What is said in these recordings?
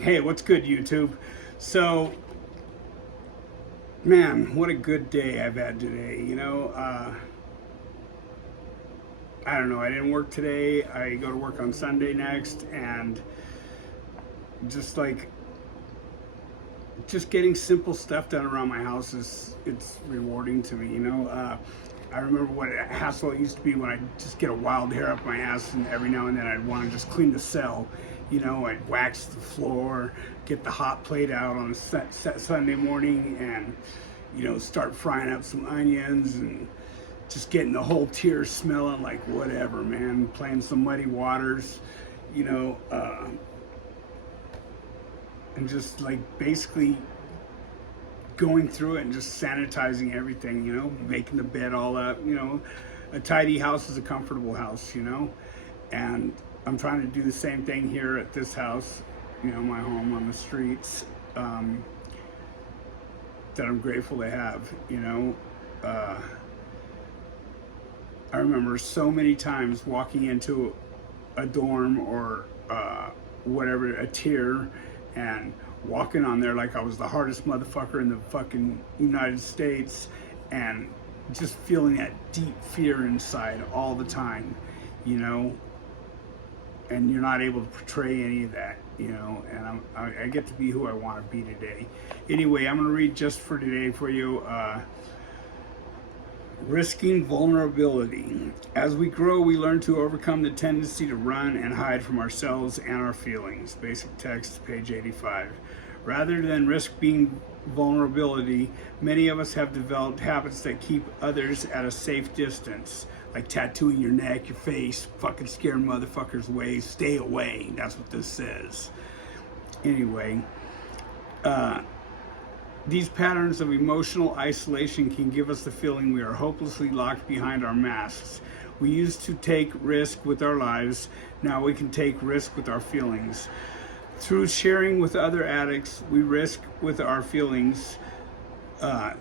Hey, what's good, YouTube? So, man, what a good day I've had today. I don't know. I didn't work today. I go to work on Sunday next, and just like just getting simple stuff done around my house is it's rewarding to me. I remember what a hassle it used to be when I just get a wild hair up my ass, and every now and then I'd want to just clean the cell. I'd wax the floor, get the hot plate out on a set Sunday morning, and start frying up some onions and just getting the whole tier smelling like whatever, man. Playing some Muddy Waters, you know, uh, and just like basically going through it and just sanitizing everything, making the bed all up. A tidy house is a comfortable house, and I'm trying to do the same thing here at this house, my home on the streets, that I'm grateful to have. Uh, I remember so many times walking into a dorm or whatever, a tier, and walking on there like I was the hardest motherfucker in the fucking United States, and just feeling that deep fear inside all the time, you know, and you're not able to portray any of that, and I get to be who I want to be today. Anyway, I'm going to read just for today for you. Risking vulnerability. As we grow, we learn to overcome the tendency to run and hide from ourselves and our feelings. Basic text, page 85. Rather than risk being vulnerability, many of us have developed habits that keep others at a safe distance, like tattooing your neck, your face, fucking scaring motherfuckers away. Stay away. That's what this says. Anyway, these patterns of emotional isolation can give us the feeling we are hopelessly locked behind our masks. We used to take risk with our lives. Now we can take risk with our feelings. Through sharing with other addicts, we risk with our feelings.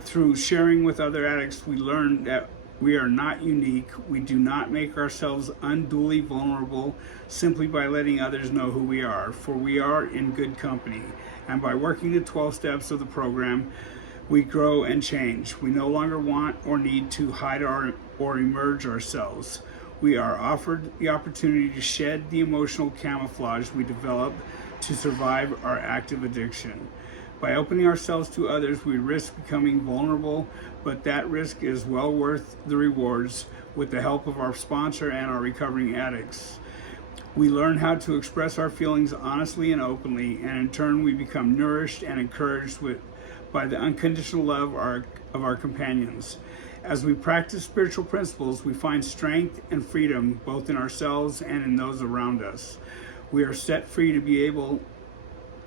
Through sharing with other addicts, we learn that we are not unique. We do not make ourselves unduly vulnerable simply by letting others know who we are, for we are in good company. And by working the 12 steps of the program, we grow and change. We no longer want or need to hide or emerge ourselves. We are offered the opportunity to shed the emotional camouflage we develop to survive our active addiction. By opening ourselves to others, we risk becoming vulnerable, but that risk is well worth the rewards with the help of our sponsor and our recovering addicts. We learn how to express our feelings honestly and openly, and in turn we become nourished and encouraged by the unconditional love of our companions. As we practice spiritual principles, we find strength and freedom both in ourselves and in those around us. We are set free to be able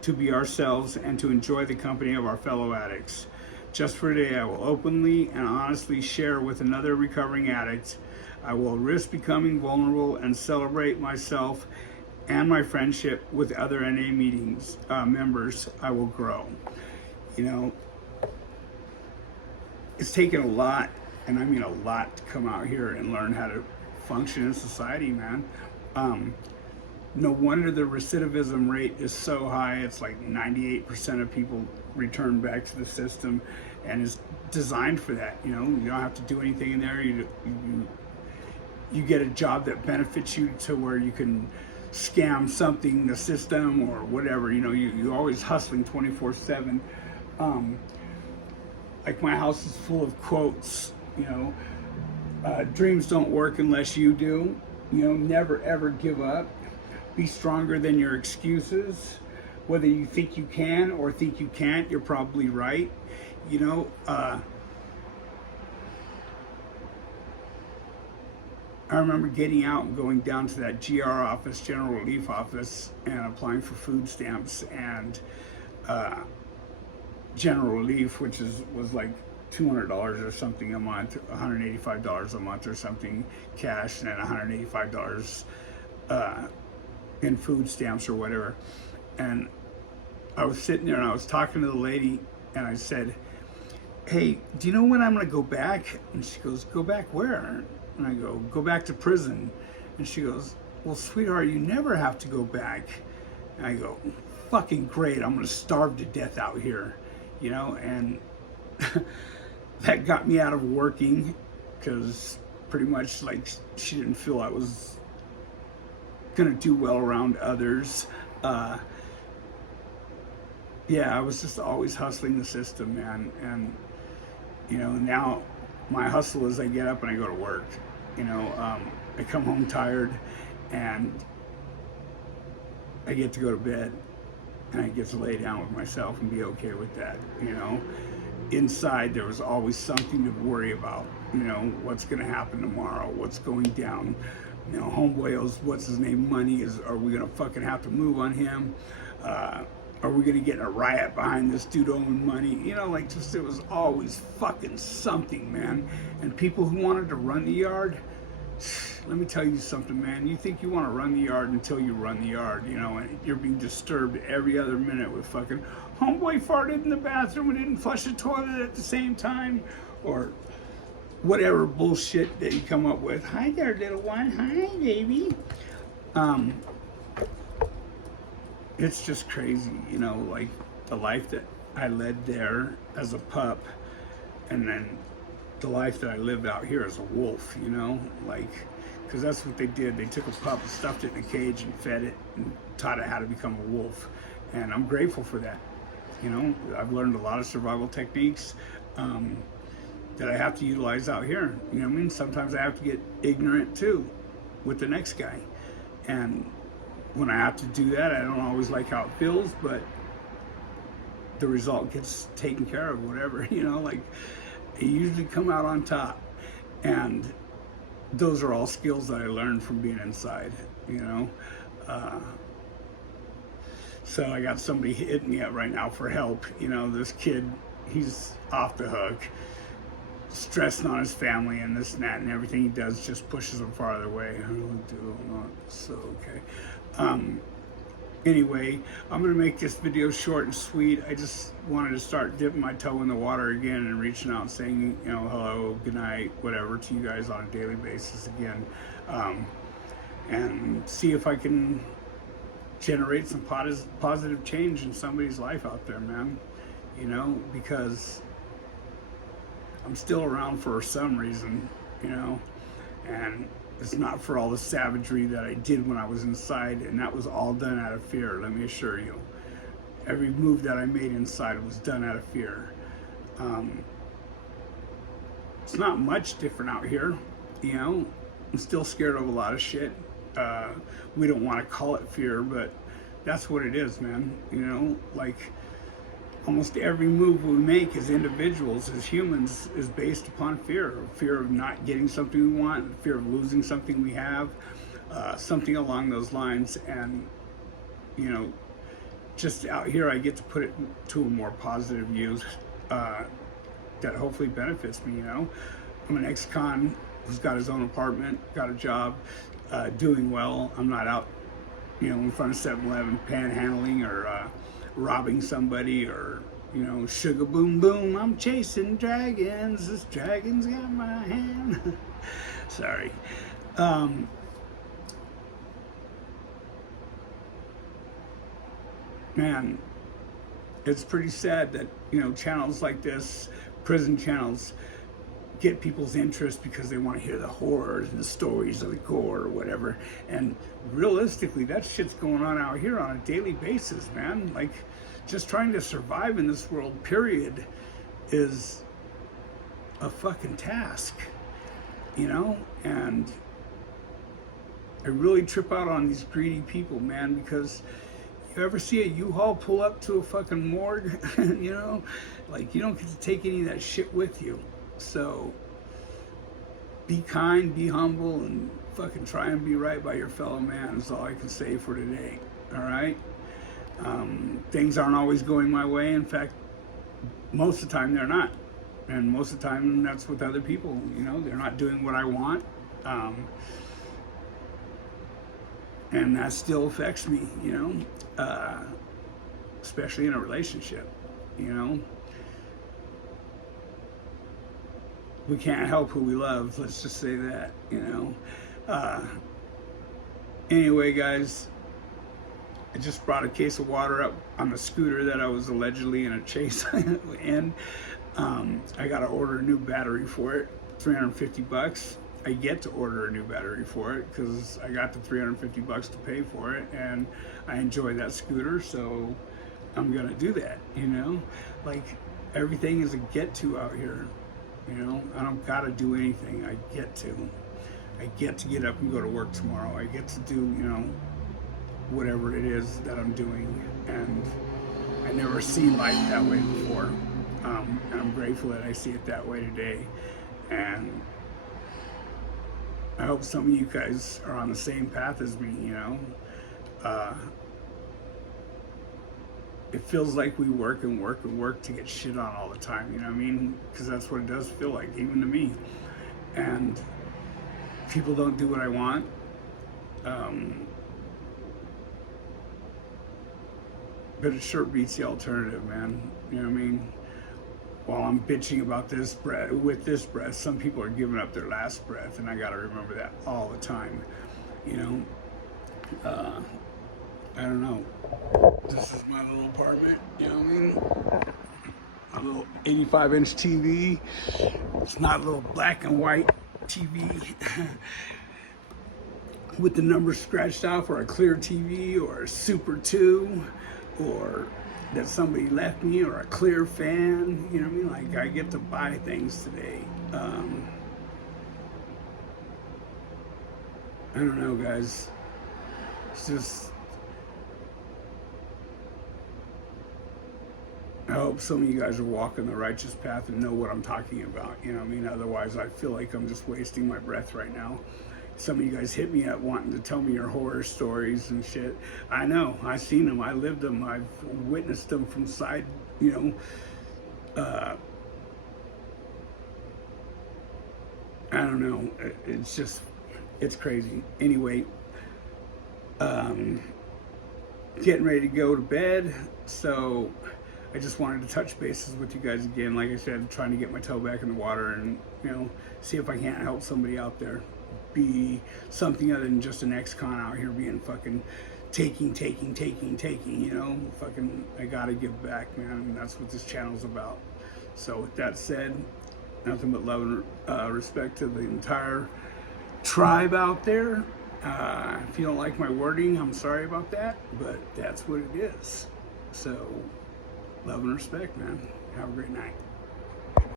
to be ourselves and to enjoy the company of our fellow addicts. Just for today, I will openly and honestly share with another recovering addict. I will risk becoming vulnerable and celebrate myself and my friendship with other NA meetings members. I will grow. You know, it's taken a lot, and I mean a lot, to come out here and learn how to function in society, man. No wonder the recidivism rate is so high. It's like 98% of people return back to the system, and it's designed for that. You don't have to do anything in there. You get a job that benefits you to where you can scam something, the system or whatever. You're always hustling 24/7. Like my house is full of quotes. Dreams don't work unless you do. Never ever give up. Be stronger than your excuses. Whether you think you can or think you can't, you're probably right. I remember getting out and going down to that GR office, General Relief Office, and applying for food stamps and General Relief, which was like $200 or something a month, $185 a month or something cash, and then $185 in food stamps or whatever. And I was sitting there and I was talking to the lady, and I said, "Hey, do you know when I'm going to go back?" And she goes, "Go back where?" And I go back to prison. And she goes, "Well, sweetheart, you never have to go back." And I go, fucking great, I'm gonna starve to death out here, you know, and that got me out of working because pretty much like she didn't feel I was gonna do well around others. Yeah, I was just always hustling the system, man. And you know, now my hustle is I get up and I go to work. You know, I come home tired, and I get to go to bed, and I get to lay down with myself and be okay with that. You know, inside there was always something to worry about. You know, what's going to happen tomorrow? What's going down? You know, homeboy owes what's his name money. Are we going to fucking have to move on him? Are we going to get in a riot behind this dude owing money? You know, like just it was always fucking something, man. And people who wanted to run the yard, let me tell you something, man. You think you want to run the yard until you run the yard, you know, and you're being disturbed every other minute with fucking homeboy farted in the bathroom and didn't flush the toilet at the same time, or whatever bullshit that you come up with. Hi there, little one. Hi, baby. It's just crazy, you know, like the life that I led there as a pup, and then the life that I lived out here as a wolf, you know, like, because that's what they did. They took a pup and stuffed it in a cage and fed it and taught it how to become a wolf. And I'm grateful for that. You know, I've learned a lot of survival techniques that I have to utilize out here. You know what I mean? Sometimes I have to get ignorant too with the next guy. And when I have to do that, I don't always like how it feels, but the result gets taken care of, whatever, you know, like I usually come out on top. And those are all skills that I learned from being inside, you know. So I got somebody hitting me up right now for help. You know, this kid, he's off the hook, stressing on his family and this and that, and everything he does just pushes him farther away. I really do not, so okay. Anyway, I'm gonna make this video short and sweet. I just wanted to start dipping my toe in the water again and reaching out and saying, you know, hello, good night, whatever, to you guys on a daily basis again, and see if I can generate some positive change in somebody's life out there, man. You know, because I'm still around for some reason, you know, and it's not for all the savagery that I did when I was inside, and that was all done out of fear, let me assure you. Every move that I made inside was done out of fear. It's not much different out here, you know. I'm still scared of a lot of shit. We don't want to call it fear, but that's what it is, man. You know, like almost every move we make as individuals, as humans, is based upon fear. Fear of not getting something we want, fear of losing something we have, something along those lines. And, you know, just out here I get to put it to a more positive use that hopefully benefits me, you know. I'm an ex-con who's got his own apartment, got a job, doing well. I'm not out, you know, in front of 7-Eleven panhandling or robbing somebody, or, you know, sugar boom boom, I'm chasing dragons, this dragon's got my hand. Sorry. Man, it's pretty sad that, you know, channels like this, prison channels, get people's interest because they want to hear the horrors and the stories of the gore or whatever. And realistically, that shit's going on out here on a daily basis, man. Like, just trying to survive in this world, period, is a fucking task, you know? And I really trip out on these greedy people, man, because you ever see a U-Haul pull up to a fucking morgue, you know? Like, you don't get to take any of that shit with you. So be kind, be humble, and fucking try and be right by your fellow man is all I can say for today. All right? Things aren't always going my way. In fact, most of the time they're not. And most of the time that's with other people, you know, they're not doing what I want. And that still affects me, you know, especially in a relationship, you know. We can't help who we love, let's just say that, you know. Anyway, guys, I just brought a case of water up on the scooter that I was allegedly in a chase in. I got to order a new battery for it, $350. I get to order a new battery for it because I got the $350 to pay for it, and I enjoy that scooter, so I'm gonna do that. You know, like everything is a get to out here. You know, I don't gotta do anything. I get to. I get to get up and go to work tomorrow. I get to do, you know, whatever it is that I'm doing, and I never seen life that way before. And I'm grateful that I see it that way today, and I hope some of you guys are on the same path as me. You know, it feels like we work and work and work to get shit on all the time. You know what I mean? Because that's what it does feel like, even to me. And people don't do what I want. But it sure beats the alternative, man. You know what I mean? While I'm bitching about this breath, with this breath, some people are giving up their last breath, and I gotta remember that all the time. You know, I don't know. This is my little apartment. You know what I mean? A little 85-inch TV. It's not a little black and white TV with the numbers scratched off, or a clear TV, or a Super 2, or that somebody left me, or a clear fan. You know what I mean? Like, I get to buy things today. I don't know, guys. It's just, I hope some of you guys are walking the righteous path and know what I'm talking about. You know what I mean? Otherwise, I feel like I'm just wasting my breath right now. Some of you guys hit me up wanting to tell me your horror stories and shit. I know, I've seen them, I lived them, I've witnessed them from side, you know. I don't know, it's just, it's crazy. Anyway, getting ready to go to bed, so I just wanted to touch bases with you guys again. Like I said, trying to get my toe back in the water and, you know, see if I can't help somebody out there be something other than just an ex-con out here being fucking taking, you know. Fucking, I gotta give back, man, and that's what this channel's about. So with that said, nothing but love and respect to the entire tribe out there. If you don't like my wording, I'm sorry about that, but that's what it is. So, love and respect, man. Have a great night.